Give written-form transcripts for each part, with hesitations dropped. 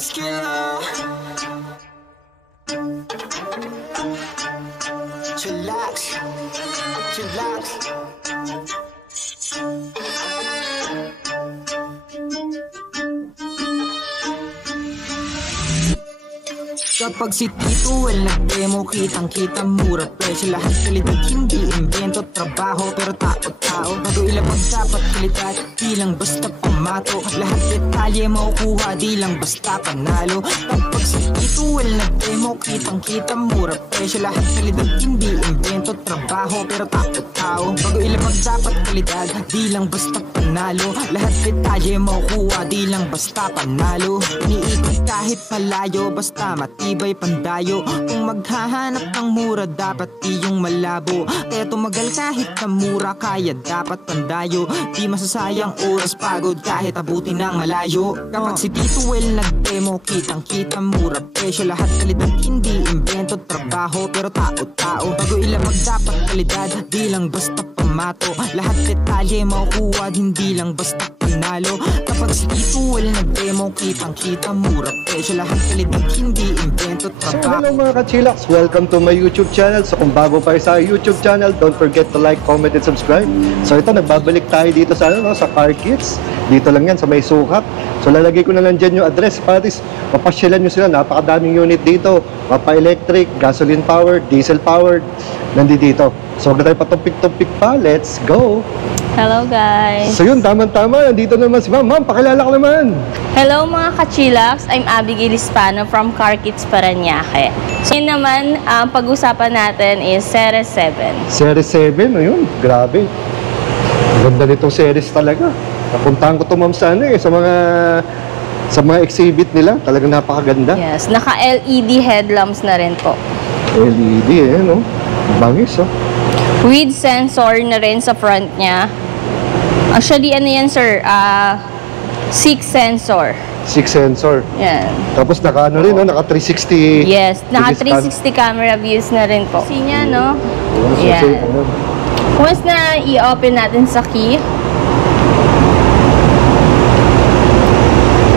muscular. Chillax, chillax. Kapag si Tito Well nag-demo, kitang-kita mura presyo. Lahat kalidad, hindi invento, trabaho pero tao-tao. Bago ilabag dapat kalidad, di lang basta pamato. Lahat detalye makukuha, di lang basta panalo. Kapag si Tito Well nag-demo, kitang-kita mura presyo. Lahat kalidad, hindi invento, trabaho pero tao-tao. Bago ilabag dapat kalidad, di lang basta panalo. Lahat detalye makukuha, di lang basta panalo. Iniikot kahit malayo, basta matibay pandayo. Kung maghahanap ng mura, dapat iyong malabo. Kaya tumagal kahit na mura, kaya dapat pandayo. Di masasayang oras, pagod kahit abutin ng malayo. Kapag si Tito Well nag-demo, kitang-kita mura presyo. Lahat kalidad, hindi invento, trabaho pero tao-tao. Bago ilabag dapat kalidad, di lang basta pamato. Lahat detalye makukuha, hindi lang basta panalo. Kapag si Tito Well nag-demo, kitang-kita mura presyo. Lahat kalidad, hindi invento, So hello mga ka-chillax, welcome to my YouTube channel. So kung bago pa sa YouTube channel, don't forget to like, comment, and subscribe. So ito, nagbabalik tayo dito sa, sa Car Kits. Dito lang yan, sa may sukat. So lalagay ko na lang dyan yung address para mapasyalan nyo sila. Napakadaming unit dito. Mapa-electric, gasoline powered, diesel powered. Nandito. So huwag na tayo patumpik-tumpik pa. Let's go! Hello guys! So yun, tama-tama. Nandito naman si Ma'am. Ma'am, pakilala ka naman. Hello mga ka-chillax! I'm Abigail Hispano from Car Kits Parañaque. So yun naman, pag-usapan natin is Series 7. Series 7, ayun, grabe. Ganda nitong series talaga. Napuntahan ko to ma'am sa ano sa mga exhibit nila. Talagang napakaganda. Yes, naka-LED headlamps na rin po. LED no? Bangis With sensor na rin sa front niya. Actually, ano yan sir? 6 sensor. 6 sensor. Yan. Tapos naka ano rin, no? Naka 360. Yes, naka 360 camera views na rin po. See niya, no? Yan. Once na i-open natin sa key,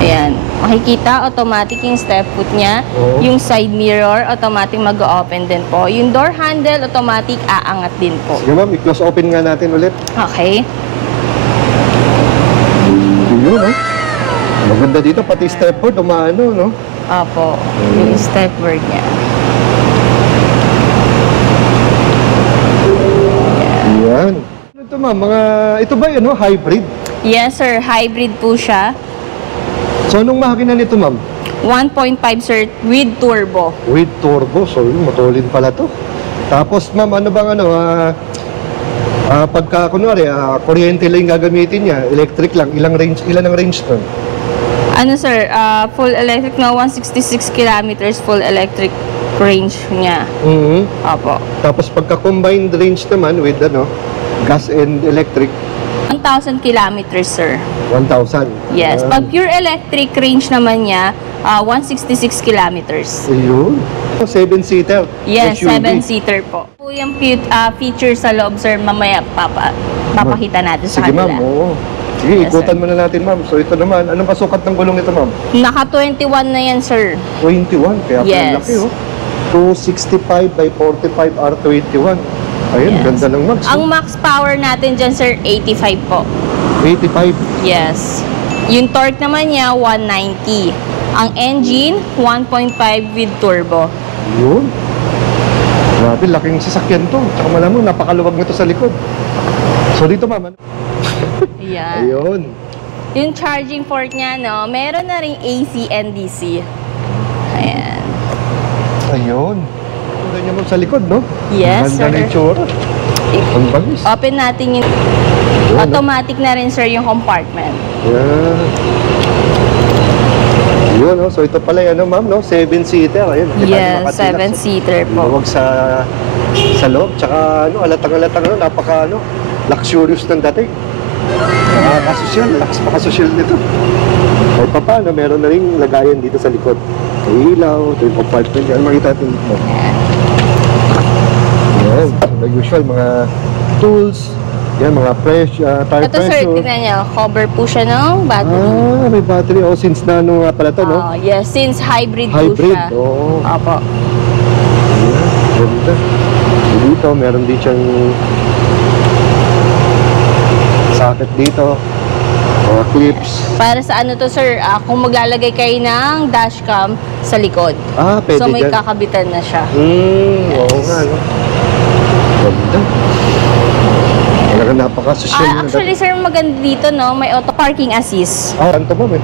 ayan, makikita automatic yung step foot niya. Yung side mirror automatic mag-open din po. Yung door handle automatic aangat din po. Sige ma'am, i-close open nga natin ulit. Okay. Yun, no? Maganda dito, pati step board umaano, no? Opo, yung step board niya. Yan. Ito ma'am, ito ba yun, no? Hybrid? Yes sir, hybrid po siya. So anong makina nito ma'am? 1.5 sir, with turbo. With turbo, so yun, matulin pala to. Tapos ma'am, ano bang pagka kunwari, kuryente lang yung gagamitin niya, electric lang, ilan ang range nun? Ano sir, full electric na 166 kilometers full electric range niya. Opo. Tapos pagka combined range naman with gas and electric, 1,000 kilometers sir. 1,000. Yes, pag pure electric range naman niya, 166 kilometers. Ayun. 7-seater. Yes, SUV. 7-seater po. Po yung feature sa loob sir, mamaya papakita natin sa Sige kanila. ma'am, oo. Sige, Yes, ikutan mo na natin ma'am. So ito naman, anong pasukat ng gulong ito ma'am? Naka 21 na yan sir. 21, kaya Yes. laki 265 by 45 R21. Ayun, Yes. ganda ng max. Ang max power natin dyan sir, 85 po. 85. Yes. Yung torque naman niya, 190. Ang engine, 1.5 with turbo. Yun. Grabe, laking sasakyan to. Tsaka malamang napakaluwag nito sa likod. So dito ma'am. Yan. Ayun. Yung charging port niya, no, meron na rin AC and DC. Ayan. Ayun. Ganda niya ma'am sa likod, no? Yes, Ganda sir. ng itsura. Ang bangis. Open natin yung... Automatic na rin, sir, yung compartment. Yan. Yun, no? So ito pala yan, ma'am, no? 7-seater. Ayun. Yes, 7-seater po. Huwag sa loob. Tsaka, alatang-alatang, napaka, luxurious ng dating. Nakakasosyal. Napakasosyal nito. Kahit pa paano, meron na rin lagayan dito sa likod. May ilaw, ito yung compartment. Ano makita natin dito? Yan. The usual, mga tools, Yan, mga tire Ito sir, pressure. tingnan niyo, cover po siya ng battery. Ah, may battery. Oh, since na ano nga pala to, no? Yes, since hybrid po Hybrid, siya. oo. Opo. Ayan, ganda. So, dito, meron din siyang socket dito. Mga clips. Para sa ano to sir, kung maglalagay kayo ng dashcam sa likod. Ah, pwede So may dyan. kakabitan na siya. Oo nga, no? Ganda. Talagang napaka-social na. Actually sir, maganda dito no, may auto parking assist. Ah, ano ba, eh?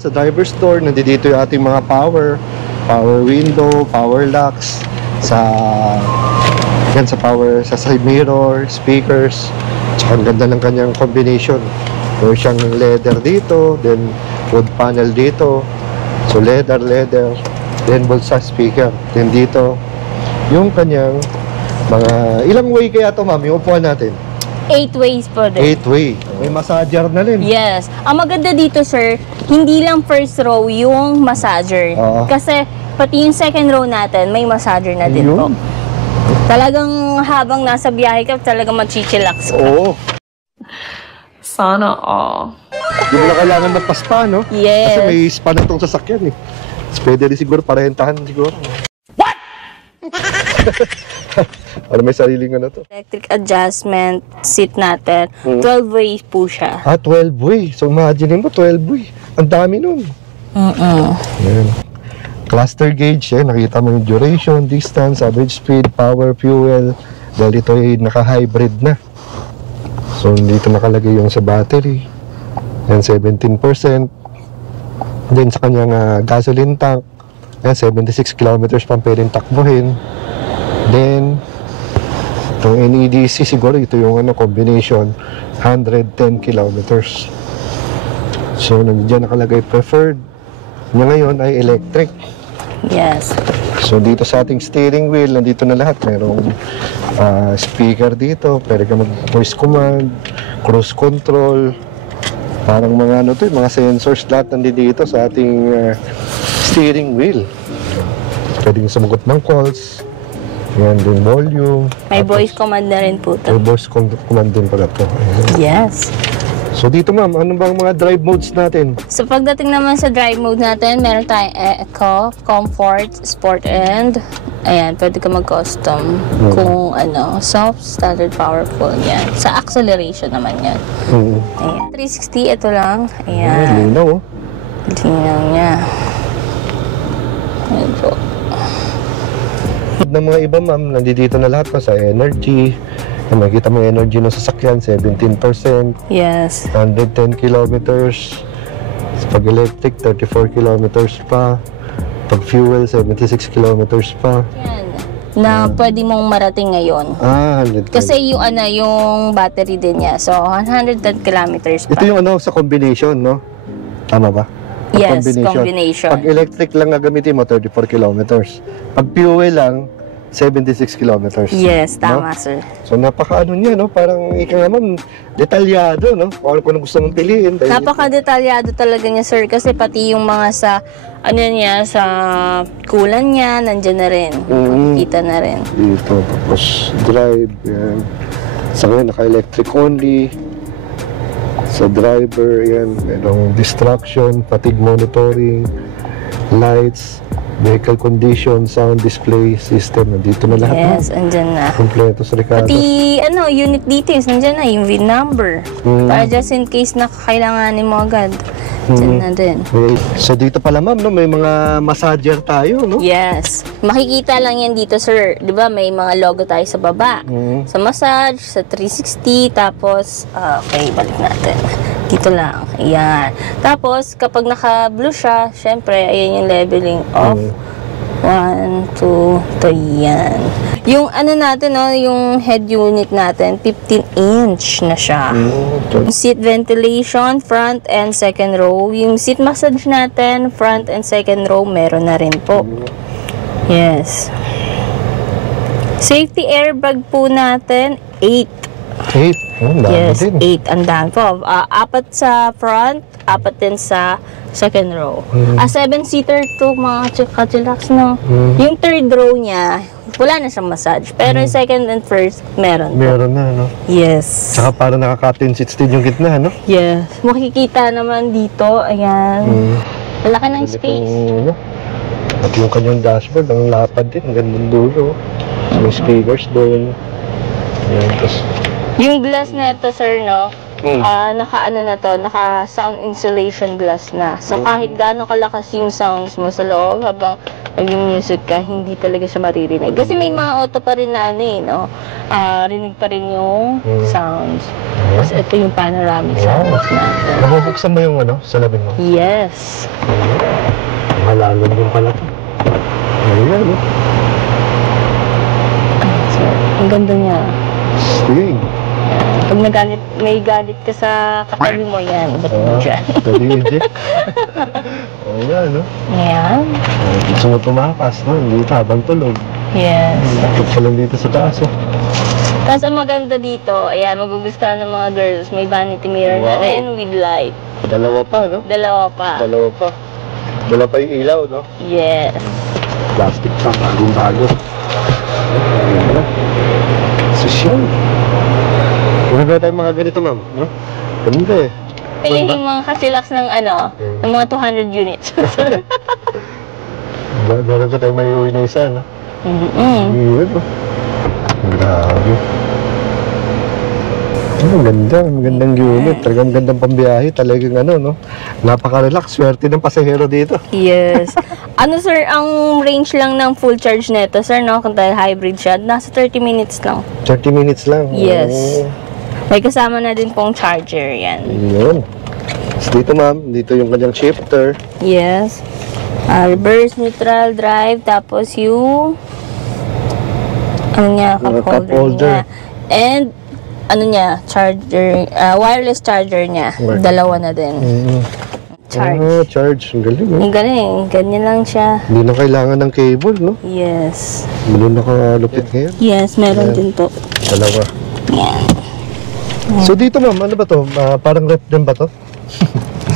Sa driver's door, nandito yung ating mga power window, power locks, yan sa power, sa side mirror, speakers, tsaka ang ganda ng kanyang combination. Meron siyang leather dito, then wood panel dito, so leather, then bulsa speaker, then dito, yung kanyang mga, ilang way kaya to ma'am, yung upuan natin? 8 ways po din. 8-way. May massager na rin. Yes. Ang maganda dito sir, hindi lang first row yung massager. Oo. Kasi pati yung second row natin, may massager na din po. Yun. Talagang habang nasa biyahe ka, talagang machichillax ka. Oo. Sana all. Hindi mo na kailangan magpaspa, no? Yes. Kasi may spa na itong sasakyan, eh. Mas pwede rin siguro, parentahan siguro. What? Ano, may sariling ano to? Electric adjustment seat natin, 12 ways po siya. Ah, 12-way. So, imagine mo, 12-way. Ang dami nun. Ayan. Cluster gauge, eh. Nakita mo yung duration, distance, average speed, power, fuel. Dahil ito ay naka-hybrid na. So, dito nakalagay yung sa battery. Yan, 17%. Then, sa kanyang gasoline tank, yan, 76 kilometers pang pwedeng takbuhin. Then, itong NEDC, siguro ito yung combination, 110 kilometers. So, nandiyan nakalagay preferred. Yung ngayon ay electric. Yes. So, dito sa ating steering wheel, nandito na lahat. Merong speaker dito, pwede ka mag-voice command, cruise control, parang mga ano to, mga sensors lahat nandito sa ating steering wheel. Pwede kang sumagot ng calls. Yan din, volume. May voice command na rin po May to. voice command din pala to. Ayan. Yes. So dito ma'am, ano bang mga drive modes natin? So pagdating naman sa drive mode natin, meron tayong Eco, Comfort, Sport, and ayan, pwede ka mag-custom kung ano, soft, standard, powerful, yan. Sa acceleration naman yan. Ayan. 360, ito lang. Ayan. Linaw, oh. Linaw niya. Ayan po. Ng mga iba ma'am, nandito na lahat pa sa energy. Makikita mo yung energy ng sasakyan, 17%. Yes. 110 kilometers. Pag electric, 34 kilometers pa. Pag fuel, 76 kilometers pa. Yan. Na pwede mong marating ngayon. Ah, 110. Kasi yung ano, yung battery din niya. So, 110 kilometers pa. Ito yung ano sa combination, no? Tama ba? Pag Yes, combination. Pag electric lang gagamitin mo, 34 kilometers. Pag fuel lang, 76 kilometers. Yes, tama no? sir. So napaka ano niya, no? Parang ika naman detalyado, no? Kung ano gusto mong piliin. Napaka-detalyado talaga niya sir kasi pati yung mga sa ano niya, sa kulan niya, nandyan na rin. Makikita na rin. Dito, tapos drive, yan. Sa ngayon, naka-electric only. Sa driver, yan. Merong distraction, fatigue monitoring, lights, vehicle condition, sound display system. Nandito na lahat. Yes, andyan na. Kompleto sa Ricardo. Pati ano, unit details, nandyan na yung VIN number. Para just in case na kailanganin mo agad. Andyan na din. Okay. So dito pala ma'am, no, may mga massager tayo, no? Yes. Makikita lang yan dito, sir. Di ba may mga logo tayo sa baba. Sa massage, sa 360, tapos, okay, balik natin. Dito lang. Ayan. Tapos, kapag naka-blue siya, syempre, ayan yung leveling off. 1, 2, 3, yan. Yung ano natin, no, yung head unit natin, 15-inch na siya. Yung seat ventilation, front and second row. Yung seat massage natin, front and second row, meron na rin po. Yes. Safety airbag po natin, 8. 8. Oh, dami Yes, din. 8 ang dami po. 4 sa front, 4 din sa second row. 7-seater to mga kachilax, no? Yung third row niya, wala na siyang massage. Pero yung second and first, meron. Meron na, no? Yes. Tsaka para nakaka-10 seats din yung gitna, no? Yes. Makikita naman dito, ayan. Malaki ng space. Ano? At yung kanyang dashboard, ang lapad din, ang gandang dulo. May speakers doon. Ayan, tapos... Yung glass na ito, sir, no? Naka sound insulation glass na. So kahit gaano kalakas yung sounds mo sa loob habang nag-music ka, hindi talaga siya maririnig. Kasi may mga auto pa rin na no? Rinig pa rin yung sounds. Tapos ito yung panoramic sounds natin. Nabubuksan mo yung salamin mo? Yes. Malalon yung pala to. Ayan, no? So, ang ganda niya. Sting. Pag may galit ka sa katabi mo, yan. Ba't mo dyan? Pwede eject. Oo nga, no? Ayan. Gusto mo tumakas, no? Dito habang tulog. Yes. Lapit pa lang dito sa taas, oh. Tapos ang maganda dito, ayan, magugustuhan ng mga girls, may vanity mirror na rin with light. Dalawa pa, no? Dalawa pa. Dalawa pa. Dalawa pa yung ilaw, no? Yes. Plastic pa, bagong-bago. Sosyal. Wala ba tayong mga ganito, ma'am? No? Ganda eh. Pilihin yung mga kasilax ng ng mga 200 units. Meron ka tayong may uwi na isa, no? Yun, no? Grabe. Magandang unit. Talagang gandang pambiyahe. Talagang no? Napaka-relax. Swerte ng pasahero dito. Yes. Sir, ang range lang ng full charge nito, sir, no? Kung dahil hybrid siya, nasa 30 minutes lang. 30 minutes lang. Yes. May kasama na din pong charger, yan. Yun. So, dito, ma'am. Dito yung kanyang shifter. Yes. Reverse, neutral, drive, tapos yung cup holder niya. And charger, wireless charger niya. Right. Dalawa na din. Charge. Charge. Ang galing, no? Ang galing. Ganyan lang siya. Hindi na kailangan ng cable, no? Yes. Hindi na nakalupit ngayon. Yes, meron din to. Dalawa. Yan. So dito, ma'am, ano ba to? Parang rep din ba to?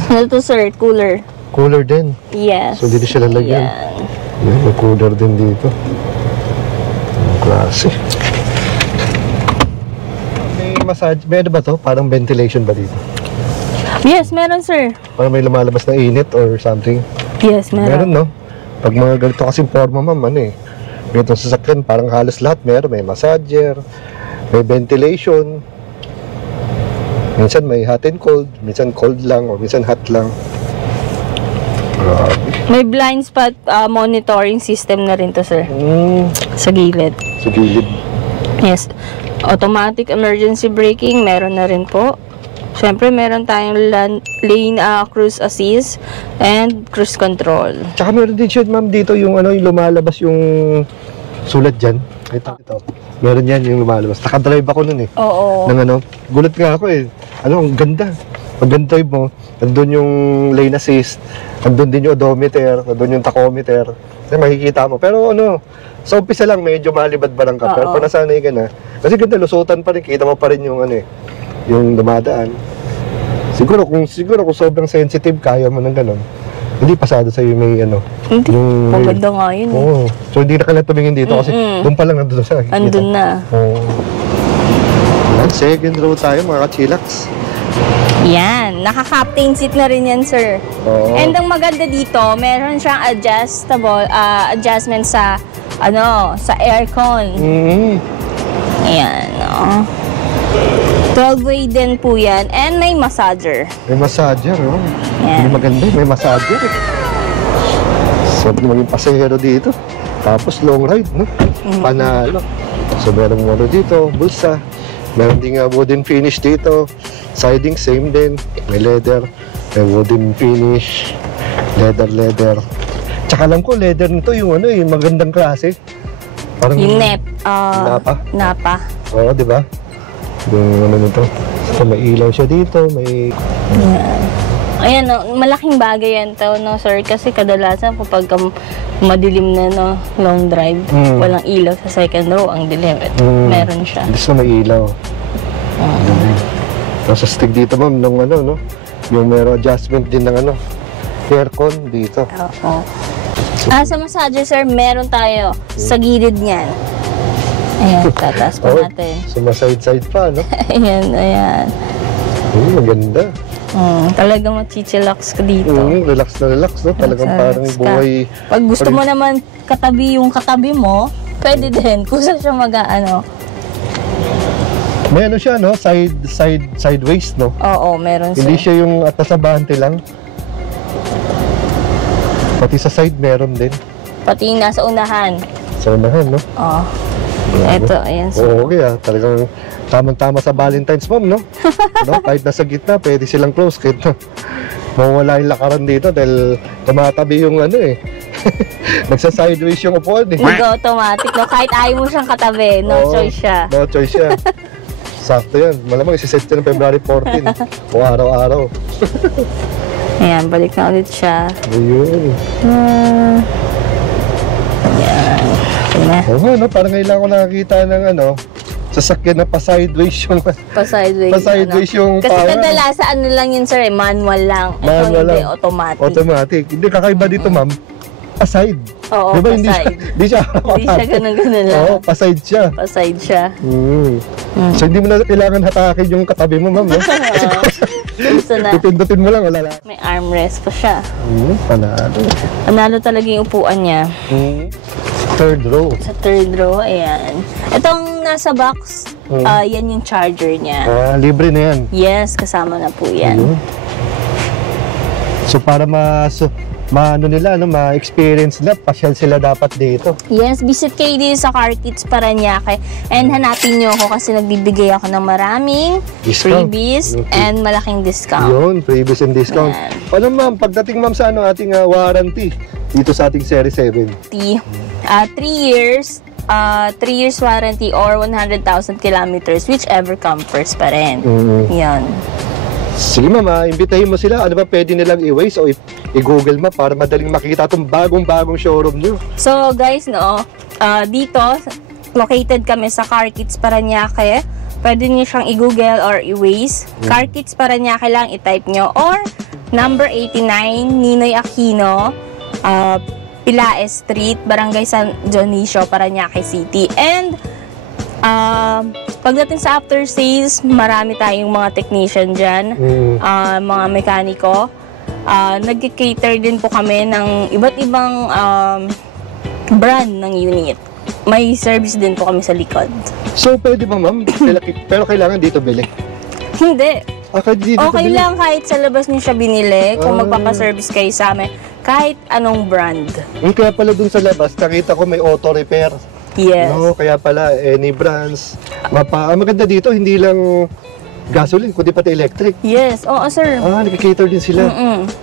Ano to, sir? Cooler. Cooler din. Yes. So dito siya lalagyan. Yan. Yan, may cooler din dito. Ang klase. May massage, may ano ba to? Parang ventilation ba dito? Yes, meron, sir. Parang may lumalabas na init or something? Yes, Meron, no? Pag mga ganito kasing forma, ma'am, Dito sa sasakyan, parang halos lahat meron. May massager, may ventilation. Minsan may hot and cold, minsan cold lang, o minsan hot lang. Grabe. May blind spot monitoring system na rin to, sir. Sa gilid. Sa gilid. Yes. Automatic emergency braking, meron na rin po. Siyempre, meron tayong lane cruise assist and cruise control. Tsaka meron din siya, ma'am, dito yung yung lumalabas yung sulat dyan. Ito. Meron yan yung lumalabas. Nakadrive ako nun Oo. Nang gulat nga ako ang ganda. Pag drive mo, nandun yung lane assist, nandun din yung odometer, nandun yung tachometer. Kasi makikita mo. Pero sa umpisa lang, medyo malibad-barang ka. Pero kung nasanay ka na, kasi ganda, lusutan pa rin, kita mo pa rin yung yung dumadaan. Siguro kung sobrang sensitive, kaya mo ng ganun. Hindi pasado sa'yo may Hindi. yung... Maganda nga yun. Oo. So hindi na kailangan tumingin dito kasi doon pa lang nandun sa nakikita. Andun na. Oo. Second row tayo, mga kachilax. Yan. Naka-captain seat na rin yan, sir. Oo. And ang maganda dito, meron siyang adjustment sa sa aircon. Ayan, 12-way din po yan. And may massager. May massager, Yan. May maganda, may massager. So, maging pasahero dito. Tapos long ride, no? Panalo. So, meron dito, bulsa. Meron din nga wooden finish dito. Siding, same din. May leather. May wooden finish. Leather. Tsaka alam ko, leather nito yung yung magandang klase. Parang Yung Napa. Oo, di ba? Yung nito. So, may ilaw siya dito. May... Ayan, malaking bagay yan to, sir. Kasi kadalasan kapag madilim na, long drive, walang ilaw sa second row, ang dilim. Meron siya. Gusto may ilaw. Tapos sa stick dito ma'am, nung ano, no? Yung meron adjustment din ng ano, aircon dito. Oo. Sa massager sir, meron tayo sa gilid niyan. Ayan, tataas pa natin. Sumaside-side pa, no? Ayan. Maganda. Talagang machichillax ka dito. Relax na relax, no? Talagang parang buhay. Pag gusto mo naman katabi yung katabi mo, pwede din. Kung saan siya mag-ano. May ano siya, no? Sideways, no? Oo, meron Hindi siya. siya yung atasabante lang. Pati sa side meron din. Pati yung nasa unahan. Sa unahan, no? Oo. Eto, ayan. Oo, okay ah. Talagang tamang-tama sa Valentine's mom, no? No? Kahit nasa gitna, pwede silang close. Kahit mawala yung lakaran dito dahil tumatabi yung ano eh. Nagsa-sideways yung upuan eh. Hindi automatic, no? Kahit ayaw mo siyang katabi, no choice siya. No choice siya. Sakto yan. Malamang isi-set siya ng February 14. O araw-araw. Ayan, balik na ulit siya. Ayun. Ayan. Okay na. Oo nga, no? Parang ngayon ko nakakita ng ano, sasakyan na pa-sideways yung... Pa-sideways yung Kasi power. kadalasan ano lang yun sir, manual lang. Manual Ito hindi, lang. automatic. Automatic. Hindi, kakaiba dito ma'am. Pa-side. Oo, Diba, pa-side. Hindi siya Hindi siya ganun-ganun lang. Oo, pa-side siya. Pa-side siya. So hindi mo na kailangan hatakin yung katabi mo ma'am. No? Gusto na. Pipindutin mo lang, wala lang. May armrest pa siya. Panalo. Panalo talaga yung upuan niya. Third row. Sa third row, ayan. Itong nasa box, yan yung charger niya. Libre na yan. Yes, kasama na po yan. So para maano nila, no, ma-experience nila, pasyal sila dapat dito. Yes, visit kayo dito sa Car Kits Parañaque and hanapin nyo ako kasi nagbibigay ako ng maraming Discount. freebies and malaking discount. Yun, freebies and discount. Yan. Ano ma'am, pagdating ma'am sa ano, ating warranty dito sa ating Series 7? 3 years, 3 years warranty or 100,000 kilometers, whichever comes first pa rin. Yan. Sige ma'am, imbitahin mo sila. Ano ba pwede nilang i-waste o i-google map para madaling makita itong bagong-bagong showroom nyo? So guys, no, dito, located kami sa Car Kits Parañaque. Pwede nyo siyang i-google or i-waze. Car Kits Parañaque lang i-type nyo. Or number 89, Ninoy Aquino, Pilaes Street, Barangay San Dionisio, Parañaque City. And pagdating sa after sales, marami tayong mga technician dyan, mga mekaniko. Nag-cater din po kami ng iba't ibang brand ng unit. May service din po kami sa likod. So pwede ba ma'am? Pero kailangan dito bili? Hindi. Dito Okay bili? lang kahit sa labas niyo siya binili, kung magpapaservice kayo sa amin, kahit anong brand. Kaya pala dun sa labas, nakita ko may auto repair. Yes. No, kaya pala, any brands. Ang maganda dito, hindi lang gasoline, kundi pati electric. Yes, oo sir. Nag-cater din sila.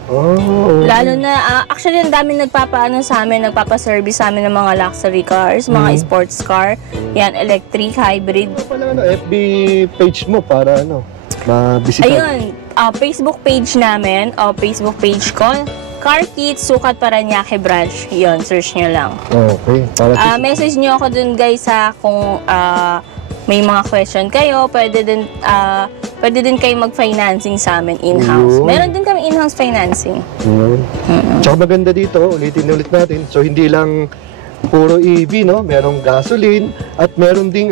Oh. Lalo na, actually ang dami nagpapaano sa amin, nagpapaservice sa amin ng mga luxury cars, mga sports car. Yan, electric, hybrid. Pala FB page mo para mabisita. Ayun, Facebook page namin, Facebook page ko, Car Kits, Sukat Parañaque Branch. Yun, search nyo lang. Okay. Message nyo ako dun guys kung may mga question kayo, pwede din kayo mag-financing sa amin in-house. Yun. Meron din kami in-house financing. Tsaka maganda dito, ulitin natin. So hindi lang puro EV, no? Merong gasoline at meron ding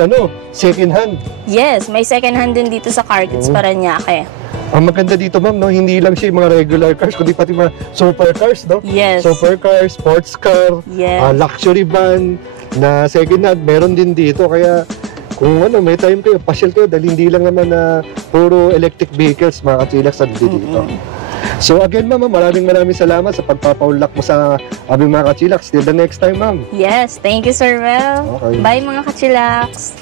second hand. Yes, may second hand din dito sa Car Kits Parañaque. Ang maganda dito ma'am, no, hindi lang siya yung mga regular cars, kundi pati mga supercars, no? Yes. Supercars, sports car, Yes. luxury van na second hand, meron din dito. Kaya kung may time kayo, pasyal kayo dahil hindi lang naman na puro electric vehicles mga kachilax dito. So again ma'am, maraming salamat sa pagpapaunlak mo sa aming mga kachilax. Till the next time ma'am. Yes, thank you Sir Well. Okay. Bye mga kachilax.